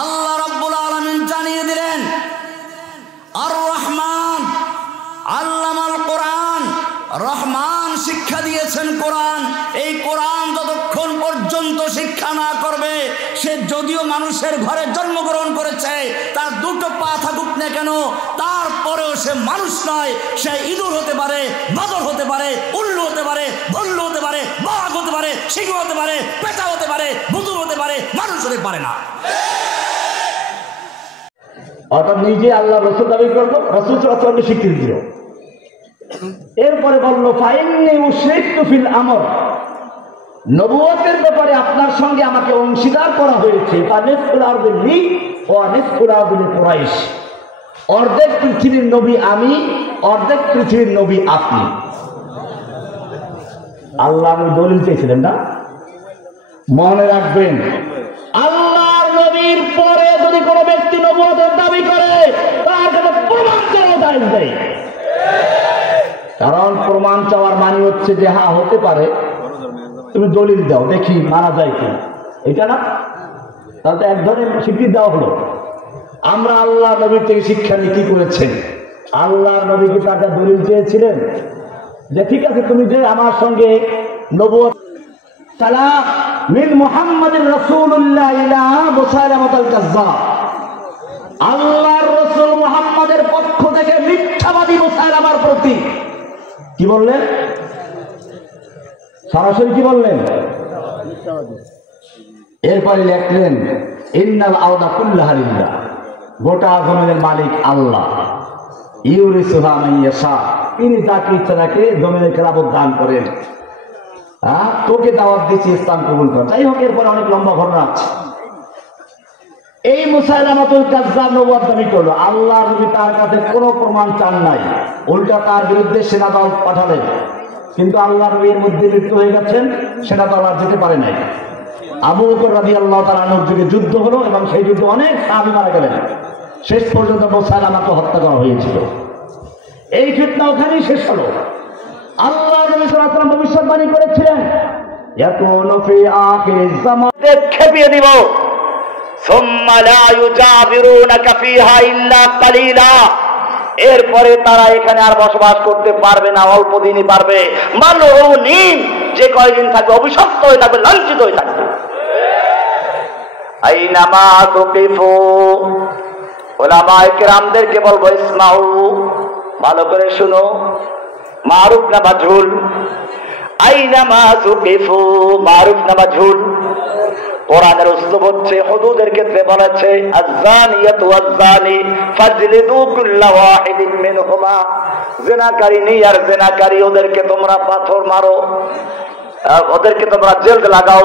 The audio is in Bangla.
আল্লাহ রাব্বুল আলামিন জানিয়ে দিলেন আর রহমান আল্লামাল কোরআন। রহমান শিক্ষা দিয়েছেন কোরআন। এই কোরআন যতক্ষণ পর্যন্ত শিক্ষা না করবে, সে যদিও মানুষের ঘরে জন্মগ্রহণ করেছে, তার দুটো পা থাকুক না কেন, তারপরেও সে মানুষ নয়। সে ইঁদুর হতে পারে, বাদর হতে পারে, উল্লু হতে পারে, ভল্লু হতে পারে, বাঘ হতে পারে, সিংহ হতে পারে, পেঁচা হতে পারে, ভুতুড় হতে পারে, মানুষ হতে পারে না। অর্থাৎ নিজে আল্লাহ রসুল দাবি করবো, রসুল চলাচলকে স্বীকৃতি দিল। এরপরে বললো ফাইন্নী উশরিকতু ফিল আমর, নবুয়তের ব্যাপারে আপনার সঙ্গে আমাকে অংশীদার করা হয়েছে। ফানিসফুল আরদি লি ওয়া নিসফুল আরদি লিকুরাইশ, অর্ধেক পৃথিবীর নবী আমি, অর্ধেক পৃথিবীর নবী আপনি। আল্লাহ দলিল চেয়েছিলেন না? মনে রাখবেন, আল্লাহর নবীর পরে যদি কোনো ব্যক্তি নবুয়তের দাবি করে, তার কাছে প্রমাণ চাওয়া জায়েজ নেই। কারণ প্রমাণ চাওয়ার মানে হচ্ছে যে হ্যাঁ হতে পারে, তুমি দলিল দাও দেখি মানা যায় কিনা, এটা না? তাহলে এক ধরনের স্বীকৃতি দেওয়া হলো। আমরা আল্লাহ নবীর থেকে শিক্ষা নিয়ে কি করেছেন? আল্লাহর নবী কি তার দলিল চেয়েছিলেন যে ঠিক আছে তুমি যে আমার সঙ্গে নবুয়ত সালাম মিন মুহাম্মাদির রাসূলুল্লাহ ইলা মুসাইলামাতুল কাজ্জাব, আল্লাহর রাসূল মুহাম্মাদের পক্ষ থেকে মিথ্যাবাদী মুসাইলামার প্রতি কি বললেন? সরাসরি কি বললেন? এরপরে লিখলেন ইন্নাল আওদা কুল্লাহা লিল্লাহ, গোটা জমিনের মালিক আল্লাহ। ইউরিসুহা মান ইয়াশা, তিনি যাকে ইচ্ছা তাকে জমিনের খেলাফত দান করেন। তোকে দাওয়াত দিচ্ছি ইসলাম কবুল কর। যাই হোক, এরপরে অনেক লম্বা ঘটনা আছে। এই মুসাইলামাতুল কাজ্জাব নবুয়ত দাবি করলো, আল্লাহ নবী তার কাছে কোনো প্রমাণ চান নাই, উল্টা তার বিরুদ্ধে সেনাদল পাঠালেন। কিন্তু আল্লাহ নবীর মধ্যে মৃত্যু হয়ে গেছেন, সেনাদল আর যেতে পারে নাই। আবু বকর রাদিয়াল্লাহু তাআলা আনহুর যুগে যুদ্ধ হলো এবং সেই যুদ্ধে অনেক সাহাবী মারা গেলেন। শেষ পর্যন্ত মুসাইলামাকে হত্যা করা হয়েছিল। এই ফিতনা ওখানেই শেষ হলো। আল্লাহ নবী সাল্লাল্লাহু আলাইহি ওয়াসাল্লাম ভবিষ্যৎবাণী করেছিলেন ইয়াকুনু ফি আখিরিজ জামান, খেপিয়ে দিব, সুম্মা লা ইউজাবিরুনাকা ফিহা ইল্লা কালিলা, এরপরে তারা এখানে আর বসবাস করতে পারবে না, অল্প দিনই পারবে। মালউনিন, যে কয়দিন থাকবে অভিশপ্ত হয়ে থাকবে, লাঞ্ছিত হয়ে থাকবে। আইনামা তুকিফু, উলামায়ে কিরামদেরকে বলবো ইসমাউ, ভালো করে শুনো, মারুফ না মাজহুল? আইনামা তুকিফু, মারুফ না মাজহুল? কোরআনের উসলুব হচ্ছে, হুদুদের ক্ষেত্রে বলেছে আয-যানিয়াতু ওয়াজ-যানি ফাজলিদু কুল্লা ওয়াহিদিন মিনহুমা, জিনাকারিনী আর জিনাকারী ওদেরকে তোমরা পাথর মারো, ওদেরকে তোমরা জেল লাগাও।